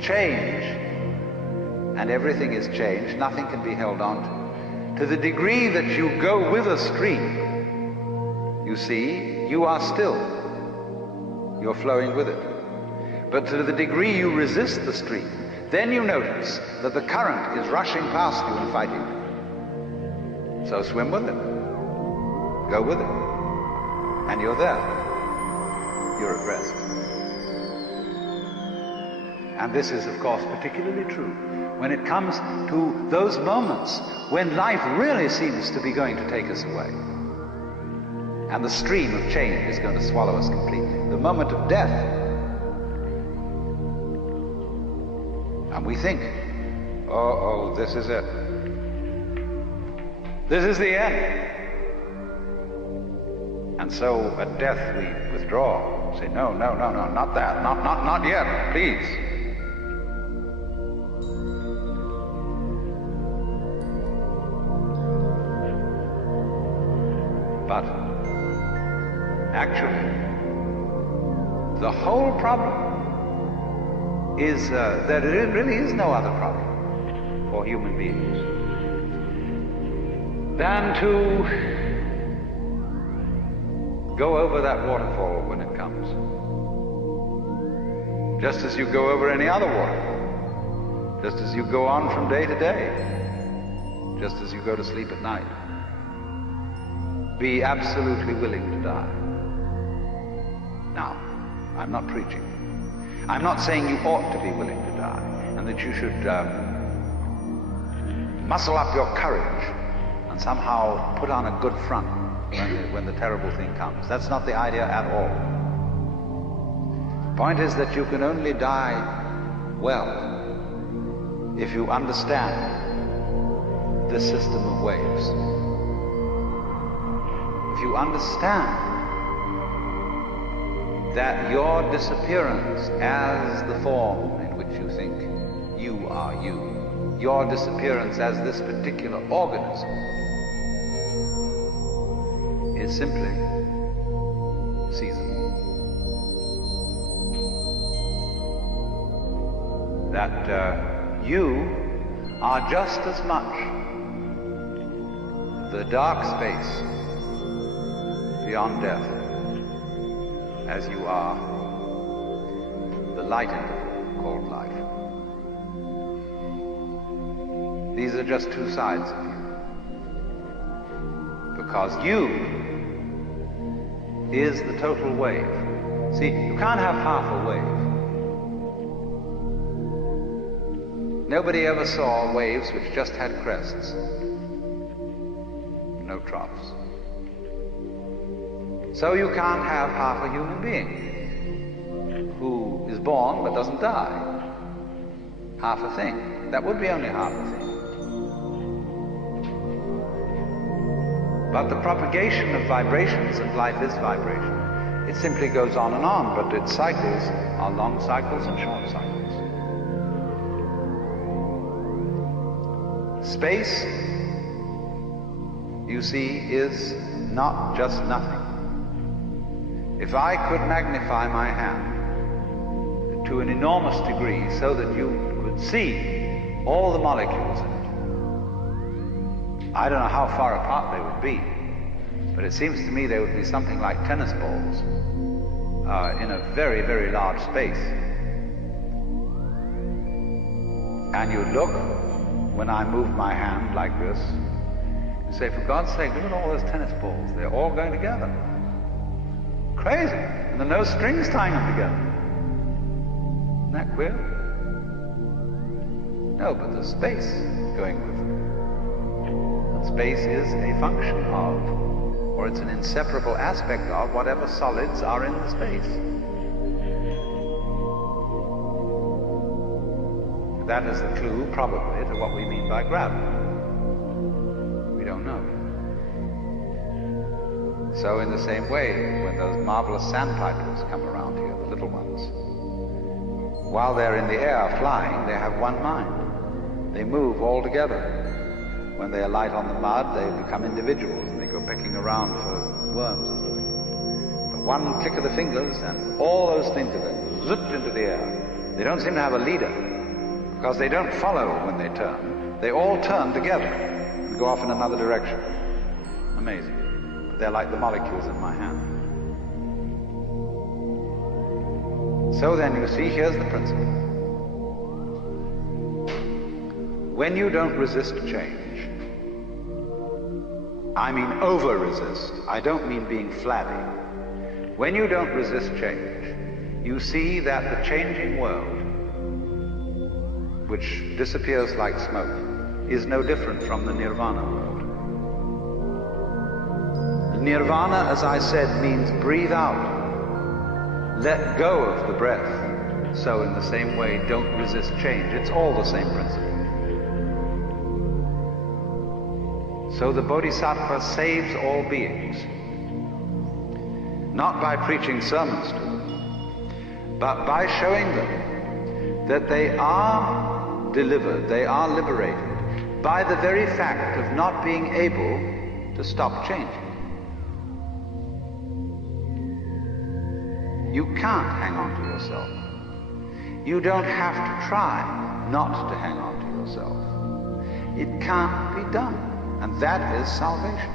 change, and everything is changed, nothing can be held on to the degree that you go with a stream, you see, you are still. You're flowing with it. But to the degree you resist the stream, then you notice that the current is rushing past you and fighting you. So swim with it. Go with it. And you're there. You're at rest. And this is, of course, particularly true when it comes to those moments when life really seems to be going to take us away. And the stream of change is going to swallow us completely. The moment of death. And we think, oh, this is it. This is the end. And so at death we withdraw. Say, no, not that. Not yet, please. But actually, the whole problem is that there really is no other problem for human beings than to go over that waterfall when it comes. Just as you go over any other waterfall. Just as you go on from day to day. Just as you go to sleep at night. Be absolutely willing to die. Now, I'm not preaching. I'm not saying you ought to be willing to die and that you should muscle up your courage and somehow put on a good front when the terrible thing comes. That's not the idea at all. The point is that you can only die well if you understand this system of waves. If you understand that your disappearance as the form in which you think you are you, your disappearance as this particular organism, is simply seasonal. That you are just as much the dark space beyond death as you are the light interval called life. These are just two sides of you. Because you is the total wave. See, you can't have half a wave. Nobody ever saw waves which just had crests, no troughs. So you can't have half a human being who is born but doesn't die. Half a thing. That would be only half a thing. But the propagation of vibrations, and life is vibration, it simply goes on, but its cycles are long cycles and short cycles. Space, you see, is not just nothing. If I could magnify my hand to an enormous degree so that you could see all the molecules in it, I don't know how far apart they would be, but it seems to me they would be something like tennis balls in a very, very large space. And you look, when I move my hand like this, and say, for God's sake, look at all those tennis balls. They're all going together. Crazy. And there are no strings tying them together. Isn't that queer? No, but there's space going with them. And space is a function of, or it's an inseparable aspect of, whatever solids are in the space. That is the clue, probably, to what we mean by gravity. We don't know. So in the same way, when those marvelous sandpipers come around here, the little ones, while they're in the air flying, they have one mind. They move all together. When they alight on the mud, they become individuals and they go pecking around for worms or something. But one click of the fingers and all those things of them zipped into the air. They don't seem to have a leader, because they don't follow when they turn. They all turn together and go off in another direction. Amazing. But they're like the molecules in my hand. So then, you see, here's the principle. When you don't resist change, I mean over-resist, I don't mean being flabby. When you don't resist change, you see that the changing world, which disappears like smoke, is no different from the Nirvana world. Nirvana, as I said, means breathe out. Let go of the breath. So in the same way, don't resist change. It's all the same principle. So the Bodhisattva saves all beings, not by preaching sermons to them, but by showing them that they are delivered, they are liberated by the very fact of not being able to stop changing. You can't hang on to yourself. You don't have to try not to hang on to yourself. It can't be done, and that is salvation.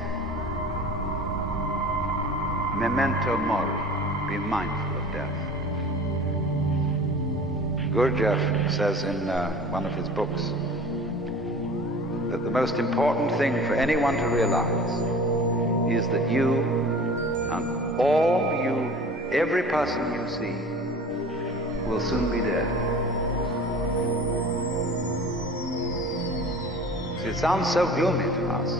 Memento mori, be mindful of death. Gurdjieff says in one of his books that the most important thing for anyone to realize is that you and every person you see will soon be dead. See, it sounds so gloomy to us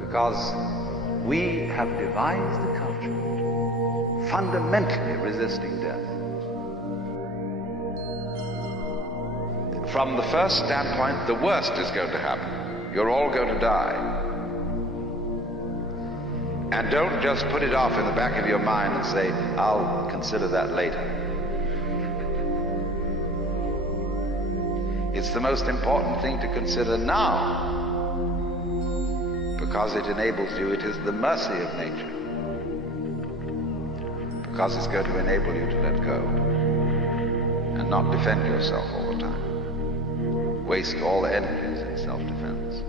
because we have devised a culture fundamentally resisting death. From the first standpoint, the worst is going to happen. You're all going to die. And don't just put it off in the back of your mind and say, I'll consider that later. It's the most important thing to consider now, because it enables you, it is the mercy of nature, because it's going to enable you to let go and not defend yourself all the time. Waste all energies in self-defense.